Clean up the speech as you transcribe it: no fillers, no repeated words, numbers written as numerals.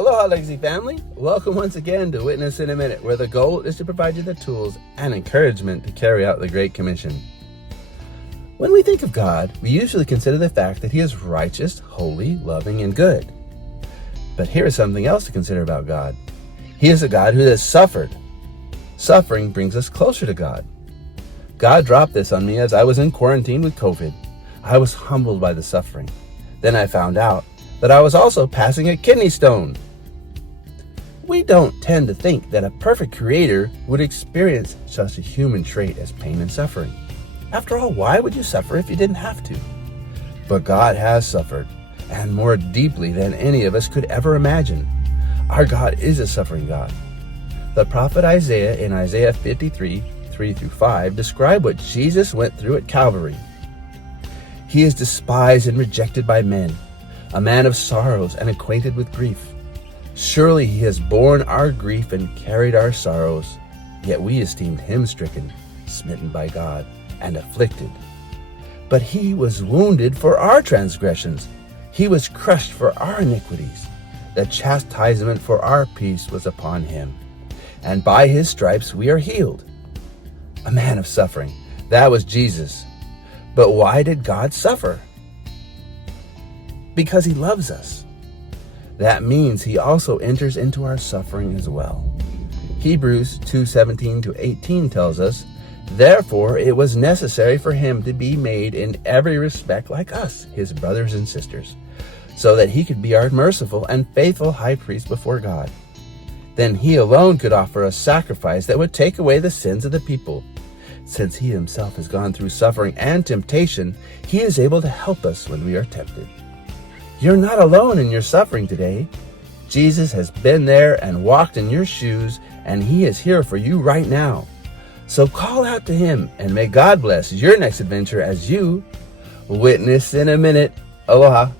Aloha, Legacy family. Welcome once again to Witness in a Minute, where the goal is to provide you the tools and encouragement to carry out the Great Commission. When we think of God, we usually consider the fact that He is righteous, holy, loving, and good. But here is something else to consider about God. He is a God who has suffered. Suffering brings us closer to God. God dropped this on me as I was in quarantine with COVID. I was humbled by the suffering. Then I found out that I was also passing a kidney stone. We don't tend to think that a perfect creator would experience such a human trait as pain and suffering. After all, why would you suffer if you didn't have to? But God has suffered, and more deeply than any of us could ever imagine. Our God is a suffering God. The prophet Isaiah in Isaiah 53, 3-5 describe what Jesus went through at Calvary. He is despised and rejected by men, a man of sorrows and acquainted with grief. Surely He has borne our grief and carried our sorrows, yet we esteemed Him stricken, smitten by God, and afflicted. But He was wounded for our transgressions. He was crushed for our iniquities. The chastisement for our peace was upon Him, and by His stripes we are healed. A man of suffering, that was Jesus. But why did God suffer? Because He loves us. That means He also enters into our suffering as well. Hebrews 2:17-18 tells us, "Therefore it was necessary for Him to be made in every respect like us, His brothers and sisters, so that He could be our merciful and faithful high priest before God. Then He alone could offer a sacrifice that would take away the sins of the people. Since He Himself has gone through suffering and temptation, He is able to help us when we are tempted." You're not alone in your suffering today. Jesus has been there and walked in your shoes, and He is here for you right now. So call out to Him, and may God bless your next adventure as you witness in a minute. Aloha.